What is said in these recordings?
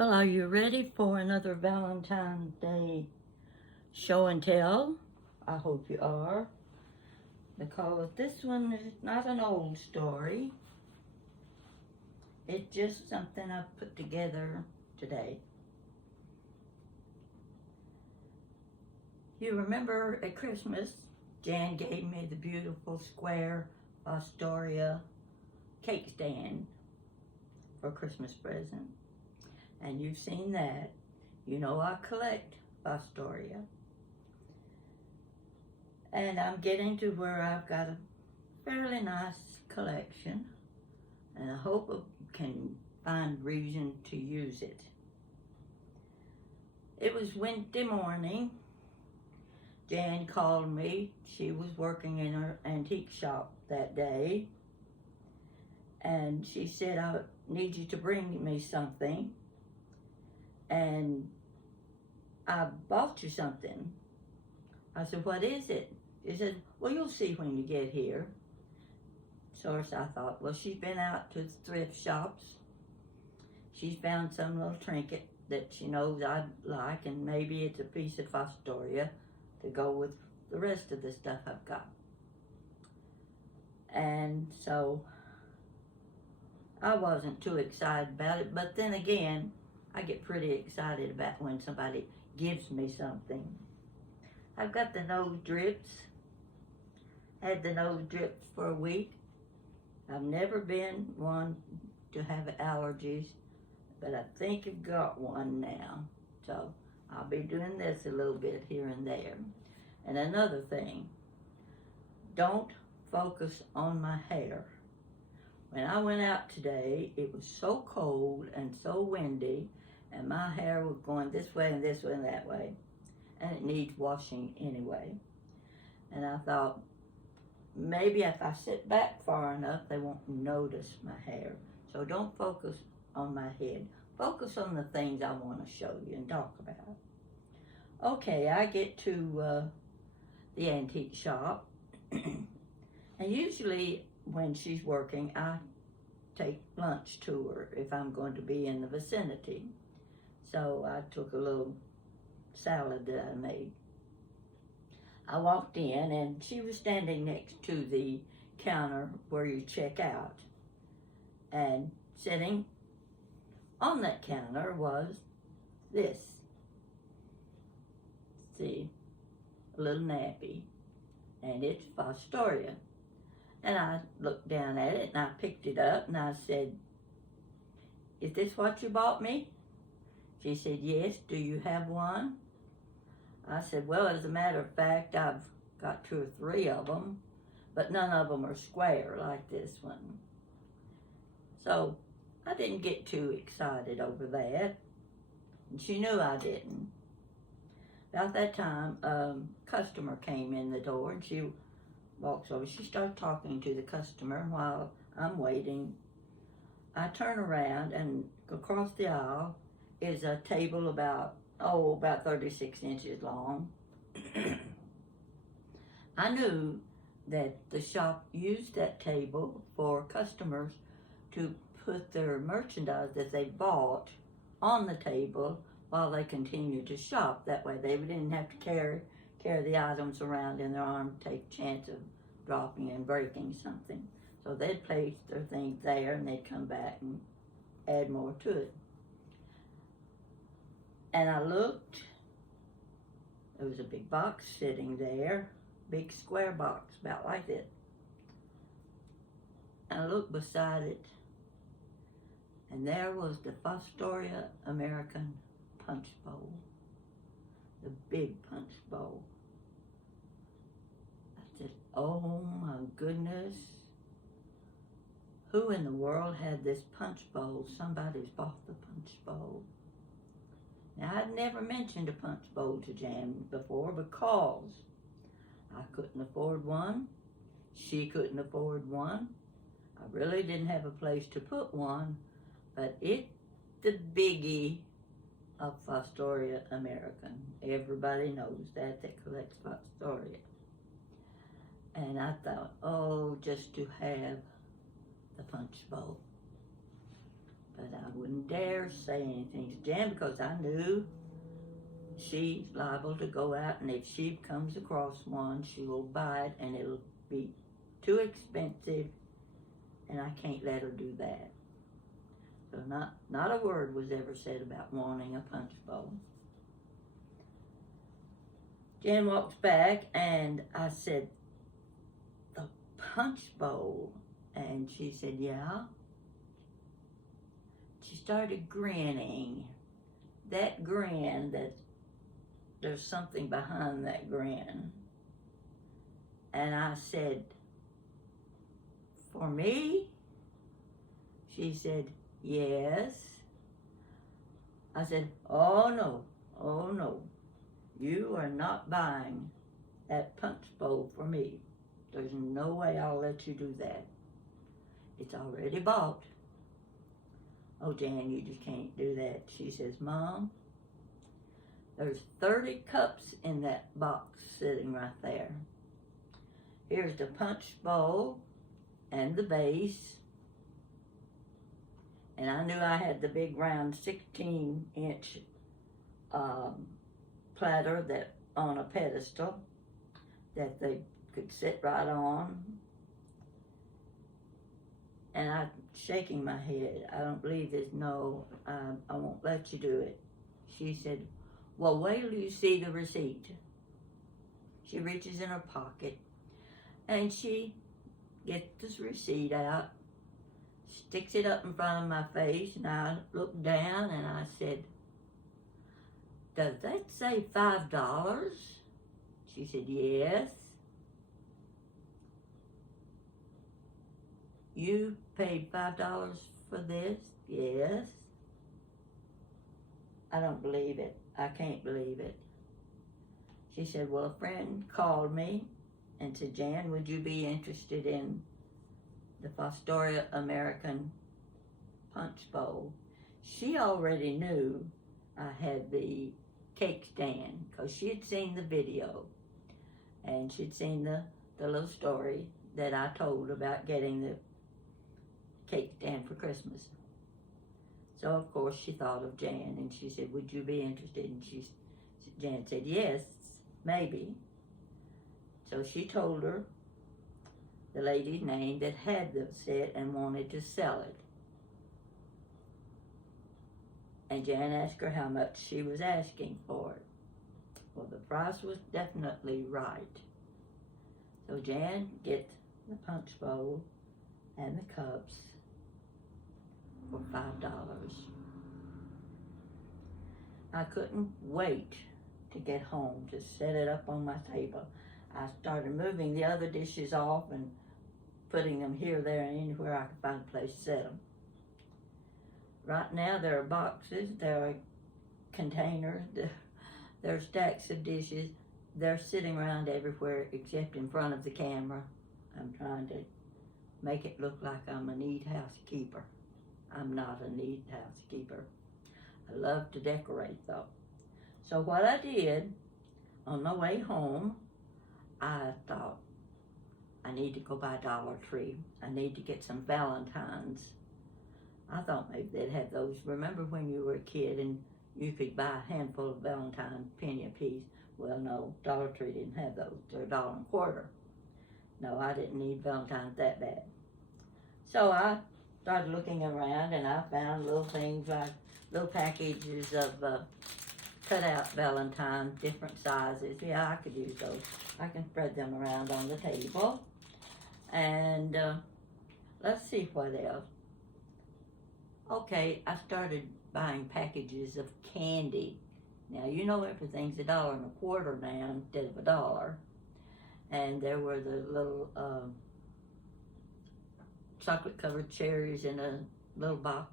Well, are you ready for another Valentine's Day show and tell? I hope you are, because this one is not an old story. It's just something I've put together today. You remember at Christmas, Jan gave me the beautiful square Fostoria cake stand for a Christmas present. And you've seen that. You know I collect Fostoria. And I'm getting to where I've got a fairly nice collection. And I hope I can find reason to use it. It was Wednesday morning. Jan called me. She was working in her antique shop that day. And she said, I need you to bring me something. And I bought you something. I said, what is it? She said, well, you'll see when you get here. So I thought, well, she's been out to thrift shops. She's found some little trinket that she knows I'd like, and maybe it's a piece of Fostoria to go with the rest of the stuff I've got. And so I wasn't too excited about it, but then again, I get pretty excited about when somebody gives me something. I've got the nose drips. Had the nose drips for a week. I've never been one to have allergies, but I think I've got one now. So I'll be doing this a little bit here and there. And another thing, don't focus on my hair. When I went out today, it was so cold and so windy, and my hair was going this way and this way and that way, and it needs washing anyway. And I thought, maybe if I sit back far enough, they won't notice my hair. So don't focus on my head. Focus on the things I want to show you and talk about. Okay, I get to the antique shop, and usually when she's working, I take lunch to her if I'm going to be in the vicinity. So I took a little salad that I made. I walked in and she was standing next to the counter where you check out. And sitting on that counter was this. See, a little nappy. And it's Fostoria. And I looked down at it and I picked it up and I said, is this what you bought me? She said, yes, do you have one? I said, well, as a matter of fact, I've got 2 or 3 of them, but none of them are square like this one. So I didn't get too excited over that. And she knew I didn't. About that time, a customer came in the door and she walks over. She started talking to the customer while I'm waiting. I turn around and across the aisle is a table about 36 inches long. I knew that the shop used that table for customers to put their merchandise that they bought on the table while they continued to shop. That way they didn't have to carry the items around in their arm, take a chance of dropping and breaking something. So they'd place their things there and they'd come back and add more to it. And I looked, there was a big box sitting there, big square box, about like this. And I looked beside it, and there was the Fostoria American punch bowl, the big punch bowl. I said, oh my goodness, who in the world had this punch bowl? Somebody's bought the punch bowl. Now, I'd never mentioned a punch bowl to Jan before because I couldn't afford one. She couldn't afford one. I really didn't have a place to put one, but it's the biggie of Fostoria American. Everybody knows that collects Fostoria. And I thought, oh, just to have the punch bowl. But I wouldn't dare say anything to Jan because I knew she's liable to go out, and if she comes across one, she will buy it, and it'll be too expensive, and I can't let her do that. So not a word was ever said about wanting a punch bowl. Jan walks back, and I said, "The punch bowl?" And she said, "Yeah." She started grinning. That grin, that there's something behind that grin. And I said, "For me?" She said, "Yes." I said, oh no, you are not buying that punch bowl for me. There's no way I'll let you do that. It's already bought." "Oh, Jan, you just can't do that." She says, "Mom, there's 30 cups in that box sitting right there. Here's the punch bowl and the base." And I knew I had the big round 16-inch platter that on a pedestal that they could sit right on. And I'm shaking my head. "I don't believe this. No, I won't let you do it." She said, "Well, wait till you see the receipt." She reaches in her pocket and she gets this receipt out, sticks it up in front of my face, and I looked down and I said, "Does that say $5? She said, "Yes." "You paid $5 for this?" "Yes." "I don't believe it. I can't believe it." She said, "Well, a friend called me and said, 'Jan, would you be interested in the Fostoria American punch bowl?'" She already knew I had the cake stand because she had seen the video, and she'd seen the little story that I told about getting the cake stand for Christmas. So of course she thought of Jan, and she said, "Would you be interested?" And Jan said, "Yes, maybe." So she told her the lady's name that had the set and wanted to sell it. And Jan asked her how much she was asking for it. Well, the price was definitely right. So Jan gets the punch bowl and the cups for $5. I couldn't wait to get home to set it up on my table. I started moving the other dishes off and putting them here, there, and anywhere I could find a place to set them. Right now there are boxes, there are containers, there are stacks of dishes. They're sitting around everywhere except in front of the camera. I'm trying to make it look like I'm a neat housekeeper. I'm not a neat housekeeper. I love to decorate though. So what I did, on my way home, I thought, I need to go by Dollar Tree. I need to get some Valentines. I thought maybe they'd have those. Remember when you were a kid and you could buy a handful of Valentine, penny a piece? Well, no, Dollar Tree didn't have those. They're $1.25. No, I didn't need Valentines that bad. So I started looking around, and I found little things like little packages of cut out Valentines, different sizes. Yeah, I could use those. I can spread them around on the table. And let's see what else. Okay, I started buying packages of candy. Now, you know everything's $1.25 now instead of $1. And there were the little chocolate-covered cherries in a little box.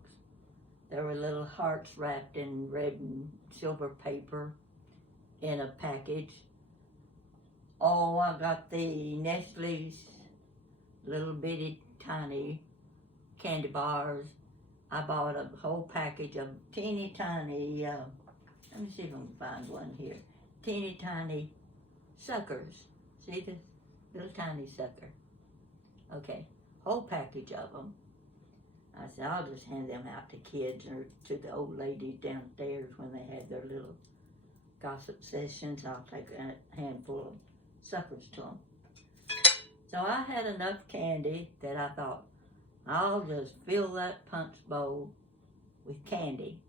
There were little hearts wrapped in red and silver paper in a package. Oh, I got the Nestle's little bitty tiny candy bars. I bought a whole package of teeny tiny, let me see if I can find one here. Teeny tiny suckers. See this little tiny sucker? Okay, whole package of them. I said, I'll just hand them out to kids or to the old ladies downstairs when they have their little gossip sessions. I'll take a handful of suckers to them. So I had enough candy that I thought, I'll just fill that punch bowl with candy,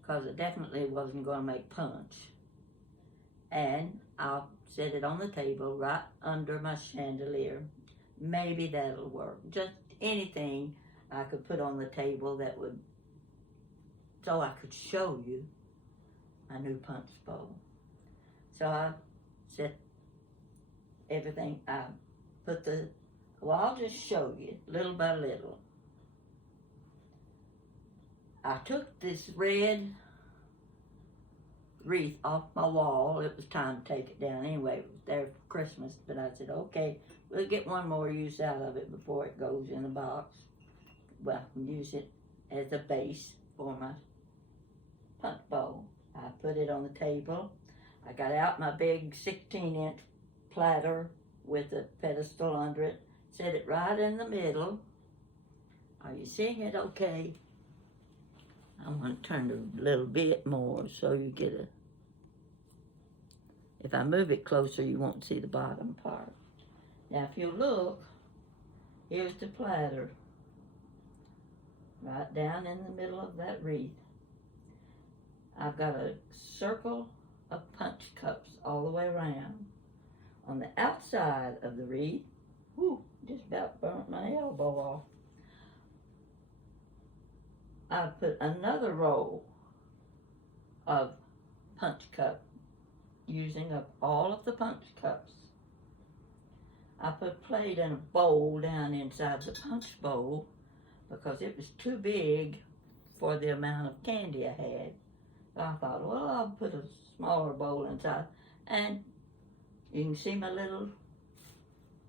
because it definitely wasn't going to make punch. And I'll set it on the table right under my chandelier. Maybe that'll work. Just anything I could put on the table that would, so I could show you my new punch bowl. So I set everything, I put the, well, I'll just show you little by little. I took this red wreath off my wall. It was time to take it down anyway. It was there for Christmas, but I said, okay, we'll get one more use out of it before it goes in the box. Well, I can use it as a base for my punch bowl. I put it on the table. I got out my big 16-inch platter with a pedestal under it, set it right in the middle. Are you seeing it okay? I'm going to turn it a little bit more so you get a, if I move it closer, you won't see the bottom part. Now, if you look, here's the platter, right down in the middle of that wreath. I've got a circle of punch cups all the way around. On the outside of the wreath, whoo, just about burnt my elbow off. I put another roll of punch cup, using up all of the punch cups. I put plate in a bowl down inside the punch bowl because it was too big for the amount of candy I had. So I thought, well, I'll put a smaller bowl inside. And you can see my little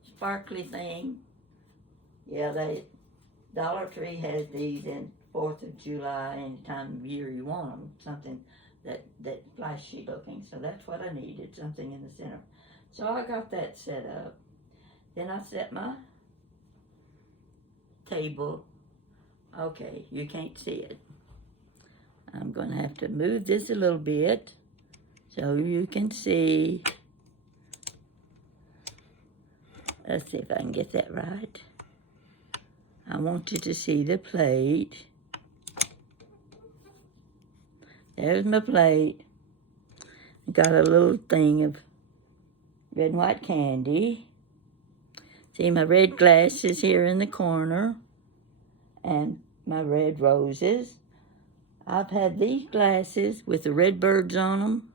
sparkly thing. Yeah, Dollar Tree has these in 4th of July, any time of year you want them, something that's flashy looking. So that's what I needed, something in the center. So I got that set up. Then I set my table. Okay, you can't see it. I'm going to have to move this a little bit so you can see. Let's see if I can get that right. I want you to see the plate. There's my plate. Got a little thing of red and white candy. See my red glasses here in the corner. And my red roses. I've had these glasses with the red birds on them.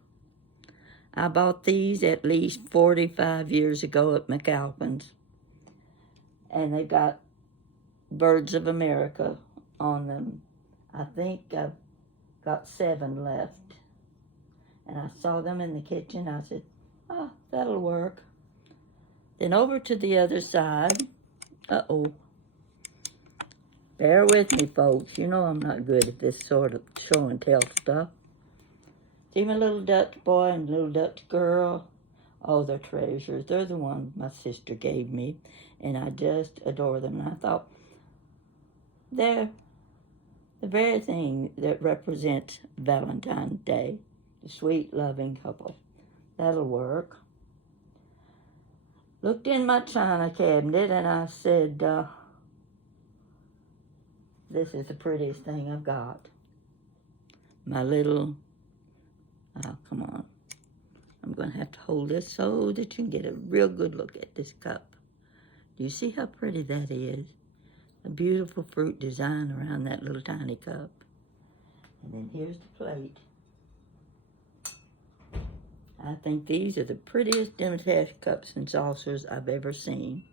I bought these at least 45 years ago at McAlpin's. And they've got Birds of America on them. I think I've got 7 left. And I saw them in the kitchen. I said, oh, that'll work. Then over to the other side. Uh-oh. Bear with me, folks. You know I'm not good at this sort of show and tell stuff. See my little Dutch boy and little Dutch girl? Oh, they're treasures. They're the ones my sister gave me, and I just adore them. And I thought, they're the very thing that represents Valentine's Day, the sweet, loving couple. That'll work. Looked in my china cabinet, and I said, this is the prettiest thing I've got. My little, oh, come on. I'm going to have to hold this so that you can get a real good look at this cup. Do you see how pretty that is? A beautiful fruit design around that little tiny cup. And then here's the plate. I think these are the prettiest Demeter cups and saucers I've ever seen.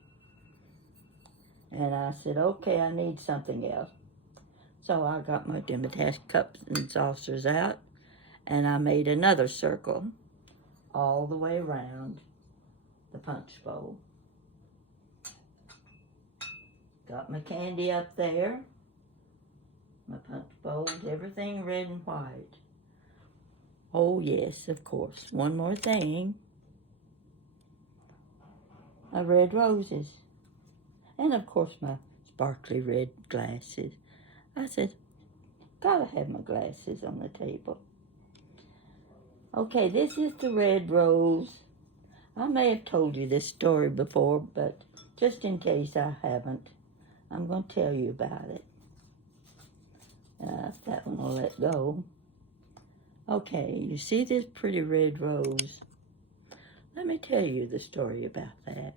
And I said, okay, I need something else. So I got my Demeter cups and saucers out, and I made another circle all the way around the punch bowl. Got my candy up there. My punch bowls, everything red and white. Oh yes, of course. One more thing. My red roses. And of course my sparkly red glasses. I said, gotta have my glasses on the table. Okay, this is the red rose. I may have told you this story before, but just in case I haven't, I'm going to tell you about it. That one will let go. Okay, you see this pretty red rose? Let me tell you the story about that.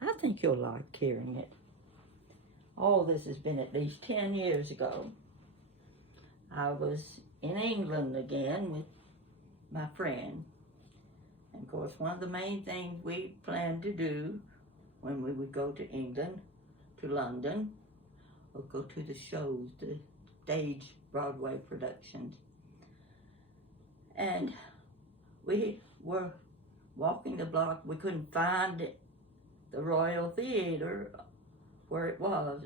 I think you'll like hearing it. Oh, this has been at least 10 years ago. I was in England again with my friend. And of course, one of the main things we planned to do when we would go to England, to London, or go to the shows, the stage Broadway productions. And we were walking the block. We couldn't find the Royal Theatre where it was.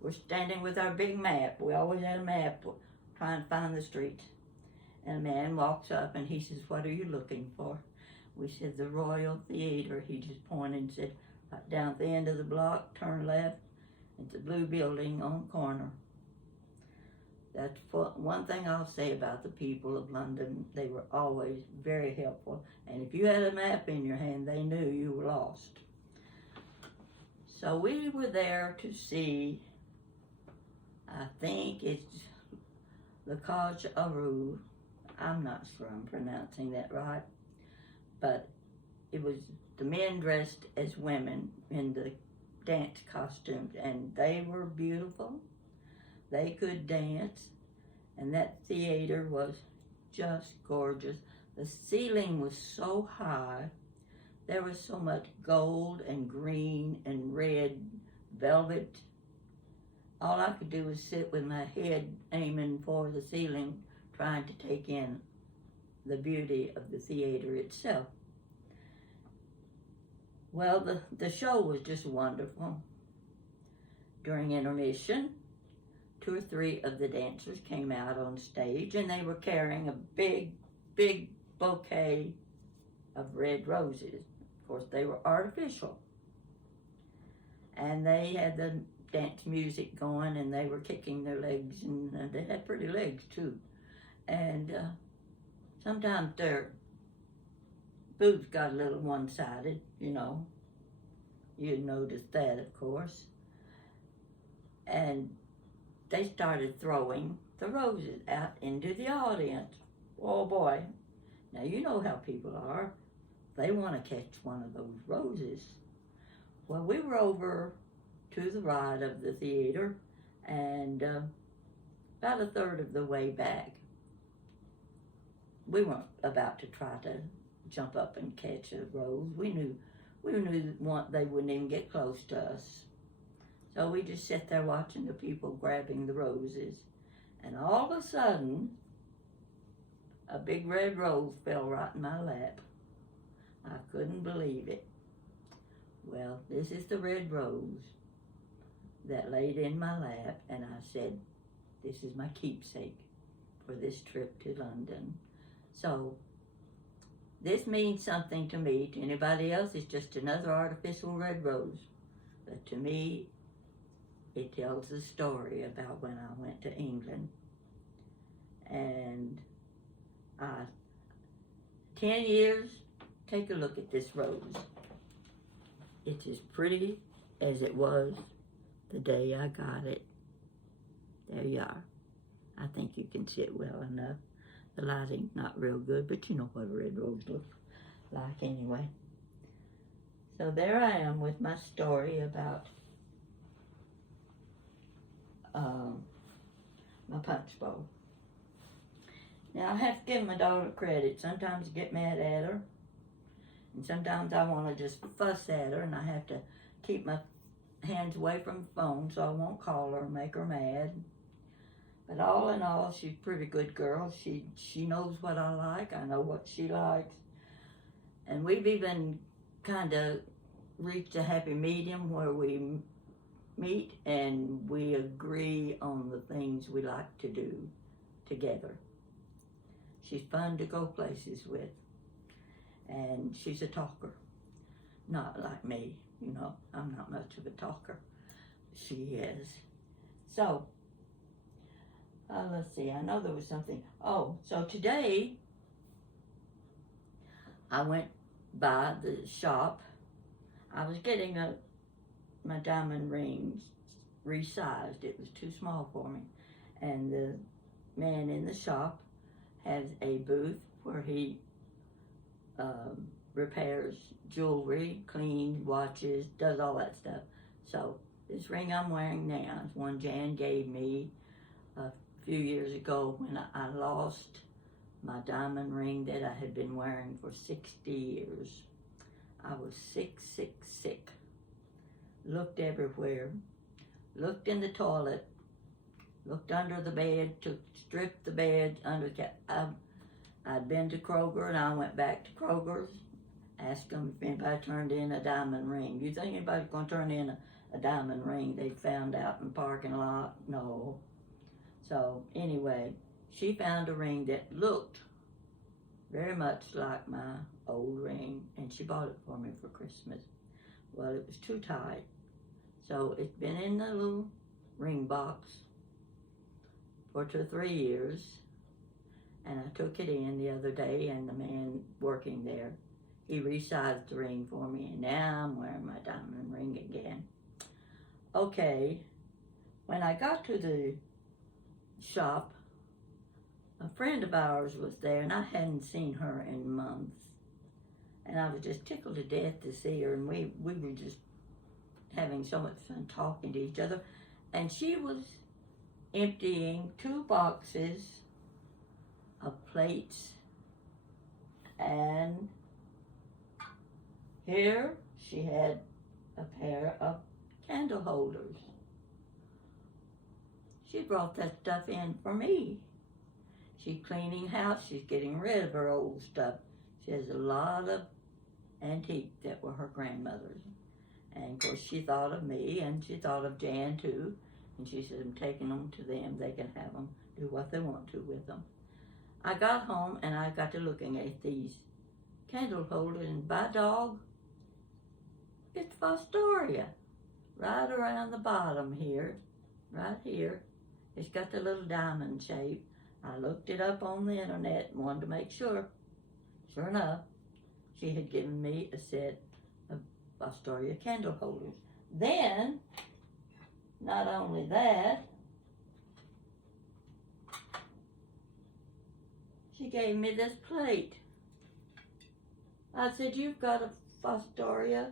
We're standing with our big map. We always had a map trying to find the streets. And a man walks up and he says, "What are you looking for?" We said, "The Royal Theatre." He just pointed and said, "Right down at the end of the block, turn left. It's a blue building on the corner." That's one thing I'll say about the people of London. They were always very helpful. And if you had a map in your hand, they knew you were lost. So we were there to see, I think it's the Kaj Aru. I'm not sure I'm pronouncing that right. But it was the men dressed as women in the dance costumes. And they were beautiful. They could dance, and that theater was just gorgeous. The ceiling was so high. There was so much gold and green and red velvet. All I could do was sit with my head aiming for the ceiling, trying to take in the beauty of the theater itself. Well, the show was just wonderful. During intermission, 2 or 3 of the dancers came out on stage, and they were carrying a big, big bouquet of red roses. Of course, they were artificial. And they had the dance music going, and they were kicking their legs, and they had pretty legs, too. And sometimes their boobs got a little one-sided, you know. You noticed that, of course. And they started throwing the roses out into the audience. Oh boy. Now you know how people are. They want to catch one of those roses. Well, we were over to the right of the theater, and about a third of the way back, we weren't about to try to jump up and catch a rose. We knew they wouldn't even get close to us. So we just sat there watching the people grabbing the roses. And all of a sudden, a big red rose fell right in my lap. I couldn't believe it. Well, this is the red rose that laid in my lap, and I said, this is my keepsake for this trip to London. So this means something to me. To anybody else, it's just another artificial red rose. But to me, it tells the story about when I went to England. And 10 years, take a look at this rose. It's as pretty as it was the day I got it. There you are. I think you can see it well enough. The lighting's not real good, but you know what a red rose looks like anyway. So there I am with my story about my punch bowl. Now I have to give my daughter credit. Sometimes I get mad at her, and sometimes I want to just fuss at her, and I have to keep my hands away from the phone so I won't call her and make her mad. But all in all, she's a pretty good girl. She knows what I like. I know what she likes. And we've even kind of reached a happy medium where we meet and we agree on the things we like to do together. She's fun to go places with. And she's a talker. Not like me, you know. I'm not much of a talker. she is. So, let's see, I know there was something. Oh, so today I went by the shop. I was getting my diamond rings resized. It was too small for me. And the man in the shop has a booth where he repairs jewelry, cleans watches, does all that stuff. So this ring I'm wearing now is one Jan gave me a few years ago when I lost my diamond ring that I had been wearing for 60 years. I was sick. Looked everywhere. Looked in the toilet. Looked under the bed, stripped the bed under the I'd been to Kroger and I went back to Kroger's, asked them if anybody turned in a diamond ring. You think anybody's going to turn in a diamond ring they found out in the parking lot? No. So anyway, she found a ring that looked very much like my old ring, and she bought it for me for Christmas. Well, it was too tight, so it's been in the little ring box for 2 or 3 years, and I took it in the other day, and the man working there, he resized the ring for me, and now I'm wearing my diamond ring again. Okay, when I got to the shop, a friend of ours was there, and I hadn't seen her in months. And I was just tickled to death to see her, and we were just having so much fun talking to each other. And she was emptying 2 boxes of plates, and here she had a pair of candle holders. She brought that stuff in for me. She's cleaning house. She's getting rid of her old stuff. She has a lot of antiques that were her grandmother's. And of course she thought of me, and she thought of Jan too. And she said, I'm taking them to them. They can have them, do what they want to with them. I got home and I got to looking at these candle holders, and by dog, it's Fostoria. Right around the bottom here, right here, it's got the little diamond shape. I looked it up on the internet and wanted to make sure. Sure enough, she had given me a set of Fostoria candle holders. Then, not only that, she gave me this plate. I said, you've got a Fostoria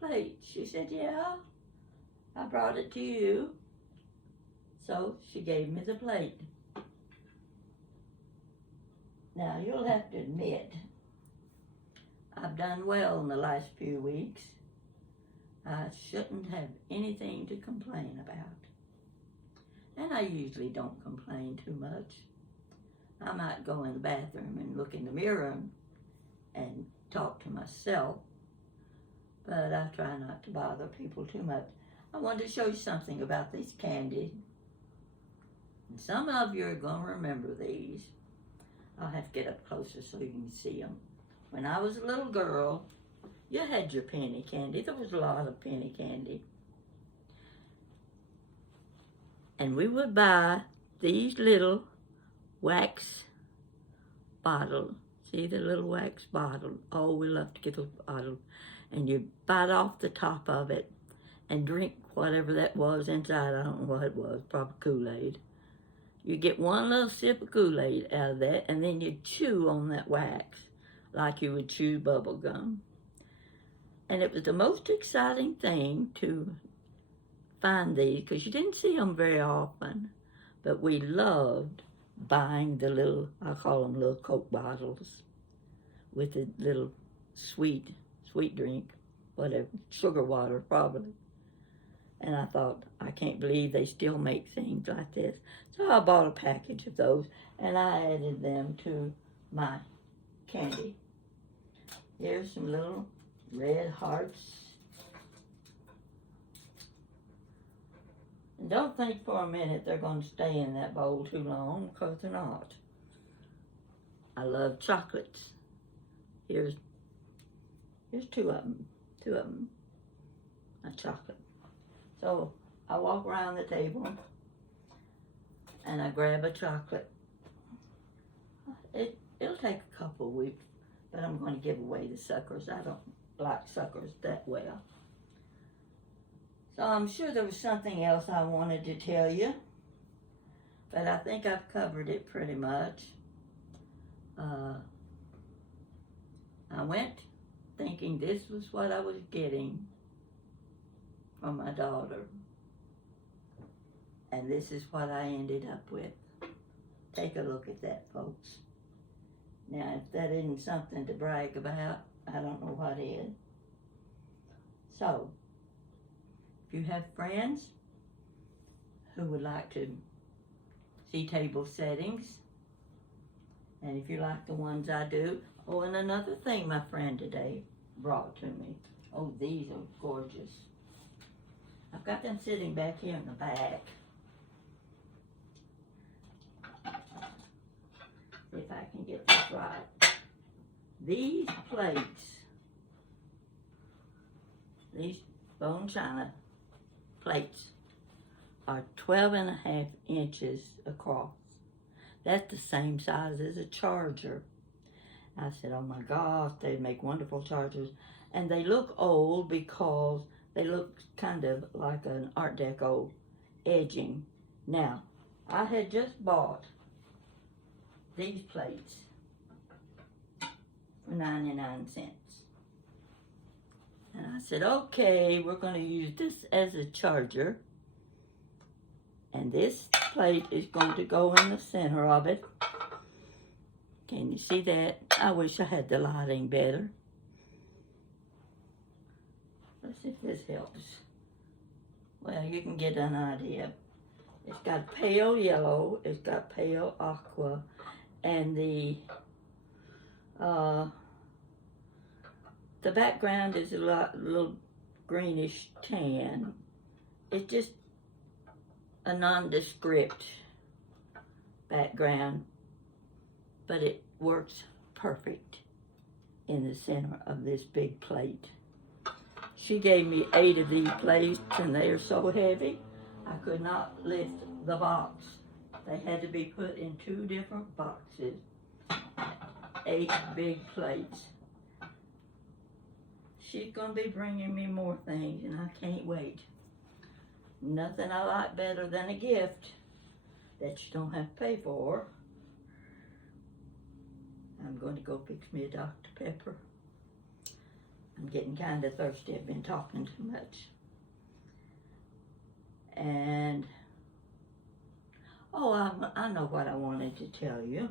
plate. She said, yeah, I brought it to you. So she gave me the plate. Now, you'll have to admit, I've done well in the last few weeks. I shouldn't have anything to complain about. And I usually don't complain too much. I might go in the bathroom and look in the mirror and talk to myself, but I try not to bother people too much. I wanted to show you something about these candies. And some of you are going to remember these. I'll have to get up closer so you can see them. When I was a little girl, you had your penny candy. There was a lot of penny candy. And we would buy these little wax bottles. See the little wax bottle? Oh, we love to get those bottles. And you bite off the top of it and drink whatever that was inside. I don't know what it was, probably Kool-Aid. You get one little sip of Kool-Aid out of that, and then you chew on that wax like you would chew bubble gum. And it was the most exciting thing to find these, because you didn't see them very often. But we loved buying the little, I call them little Coke bottles, with the little sweet drink, whatever, sugar water probably. And I thought, I can't believe they still make things like this. So I bought a package of those, and I added them to my candy. Here's some little red hearts. And don't think for a minute they're going to stay in that bowl too long, because they're not. I love chocolates. Here's 2 of them. 2 of them. A chocolate. So I walk around the table and I grab a chocolate. It'll take a couple of weeks, but I'm going to give away the suckers. I don't like suckers that well. So I'm sure there was something else I wanted to tell you, but I think I've covered it pretty much. I went thinking this was what I was getting from my daughter, and this is what I ended up with. Take a look at that, folks. Now, if that isn't something to brag about, I don't know what is. So, if you have friends who would like to see table settings, and if you like the ones I do, oh, and another thing my friend today brought to me. Oh, these are gorgeous. I've got them sitting back here in the back. See if I can get this right. These plates, these bone china plates, are 12.5 inches across. That's the same size as a charger. I said, oh my gosh, they make wonderful chargers. And they look old because they look kind of like an Art Deco edging. Now, I had just bought these plates for 99 cents. And I said, okay, we're going to use this as a charger. And this plate is going to go in the center of it. Can you see that? I wish I had the lighting better. Let's see if this helps. Well, you can get an idea. It's got pale yellow, it's got pale aqua, and the background is a little greenish tan. It's just a nondescript background, but it works perfect in the center of this big plate. She gave me 8 of these plates, and they are so heavy, I could not lift the box. They had to be put in 2 different boxes. 8 big plates. She's going to be bringing me more things, and I can't wait. Nothing I like better than a gift that you don't have to pay for. I'm going to go fix me a Dr. Pepper. I'm getting kind of thirsty. I've been talking too much. And, oh, I know what I wanted to tell you.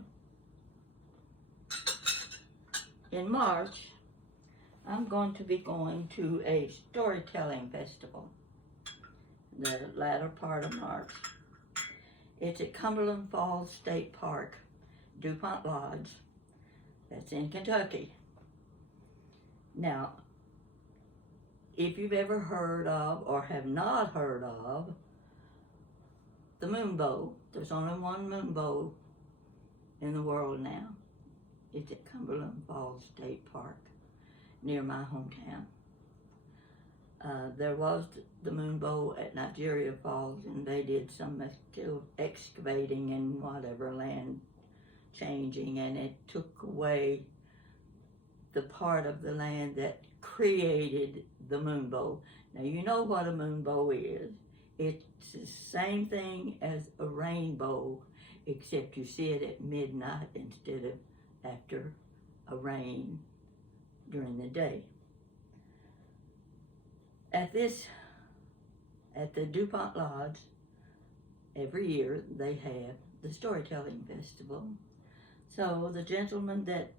In March, I'm going to be going to a storytelling festival, the latter part of March. It's at Cumberland Falls State Park, DuPont Lodge. That's in Kentucky. Now, if you've ever heard of or have not heard of the Moonbow, there's only one Moonbow in the world now. It's at Cumberland Falls State Park, near my hometown. There was the Moonbow at Nigeria Falls, and they did some excavating and whatever, land changing, and it took away the part of the land that created the Moonbow. Now, you know what a Moonbow is. It's the same thing as a rainbow, except you see it at midnight instead of after a rain during the day. At the DuPont Lodge, every year they have the Storytelling Festival. So the gentleman that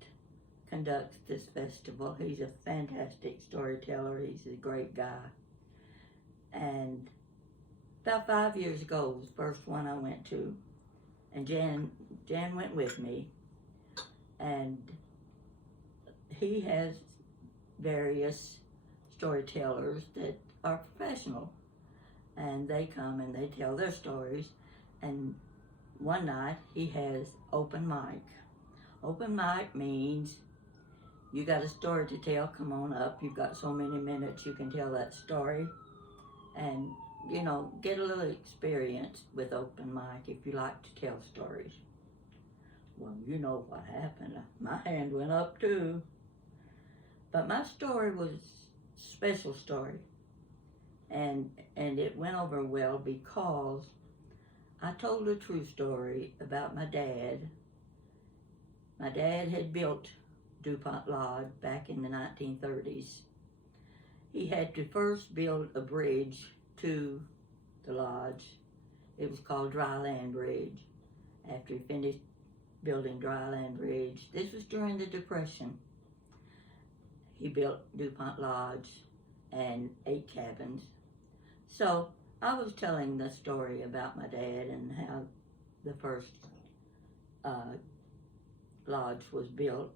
conducts this festival, he's a fantastic storyteller. He's a great guy. And about 5 years ago was the first one I went to. And Jan went with me. And he has various storytellers that are professional, and they come and they tell their stories. And one night he has open mic. Open mic means you got a story to tell, come on up. You've got so many minutes you can tell that story. And you know, get a little experience with open mic if you like to tell stories. Well, you know what happened. My hand went up too. But my story was a special story. And it went over well because I told a true story about my dad. My dad had built DuPont Lodge back in the 1930s. He had to first build a bridge to the lodge. It was called Dryland Bridge. After he finished building Dryland Bridge, this was during the Depression, he built DuPont Lodge and 8 cabins. So I was telling the story about my dad and how the first lodge was built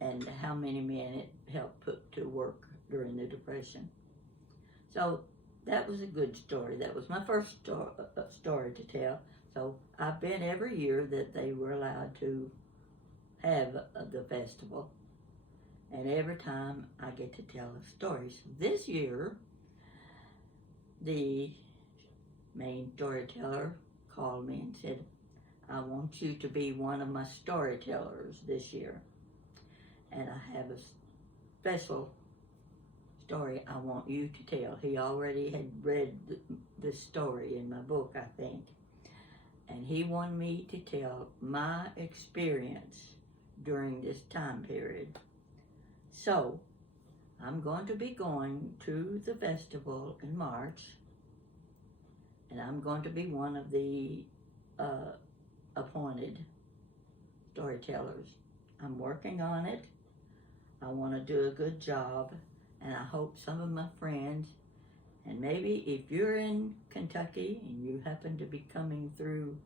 and how many men it helped put to work during the Depression. So that was a good story. That was my first story to tell. So I've been every year that they were allowed to have the festival. And every time I get to tell a story. So this year, the main storyteller called me and said, I want you to be one of my storytellers this year. And I have a special story I want you to tell. He already had read this story in my book, I think. And he wanted me to tell my experience during this time period. So, I'm going to be going to the festival in March, and I'm going to be one of the appointed storytellers. I'm working on it. I want to do a good job, and I hope some of my friends, and maybe if you're in Kentucky and you happen to be coming through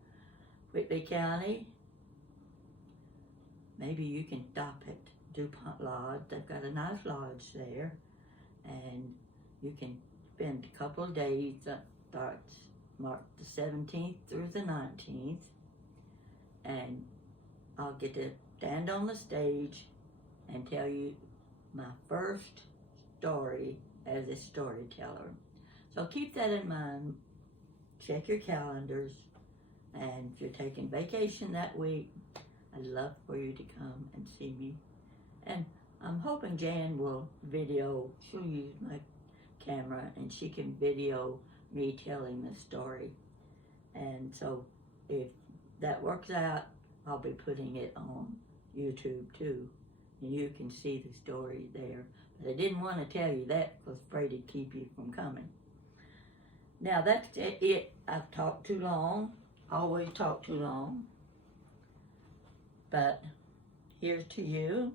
Whitley County, maybe you can stop at DuPont Lodge. They've got a nice lodge there, and you can spend a couple of days that starts March the 17th through the 19th, and I'll get to stand on the stage and tell you my first story as a storyteller. So keep that in mind. Check your calendars, and if you're taking vacation that week, I'd love for you to come and see me. And I'm hoping Jan will video, she'll use my camera and she can video me telling the story. And so if that works out, I'll be putting it on YouTube too. And you can see the story there. But I didn't want to tell you that because I was afraid it'd keep you from coming. Now that's it. I've talked too long. I always talk too long. But here's to you.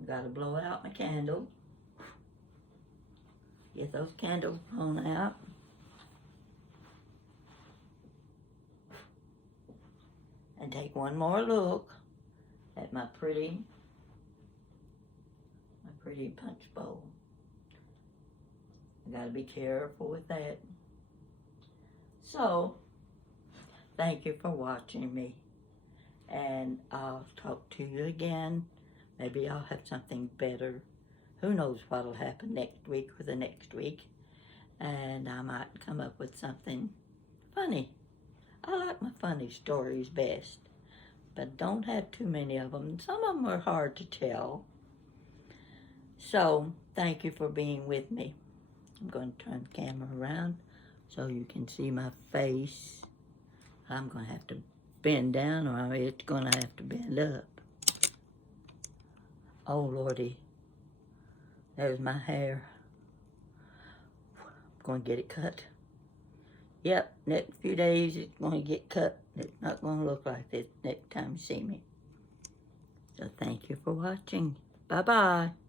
I've got to blow out my candle. Get those candles blown out. And take one more look at my pretty punch bowl. I got to be careful with that. So, thank you for watching me. And I'll talk to you again. Maybe I'll have something better. Who knows what'll happen next week or the next week. And I might come up with something funny. I like my funny stories best. But don't have too many of them. Some of them are hard to tell. So, thank you for being with me. I'm going to turn the camera around so you can see my face. I'm going to have to bend down or it's going to have to bend up. Oh, Lordy. There's my hair. I'm going to get it cut. Yep, next few days it's going to get cut. It's not going to look like this next time you see me. So thank you for watching. Bye-bye.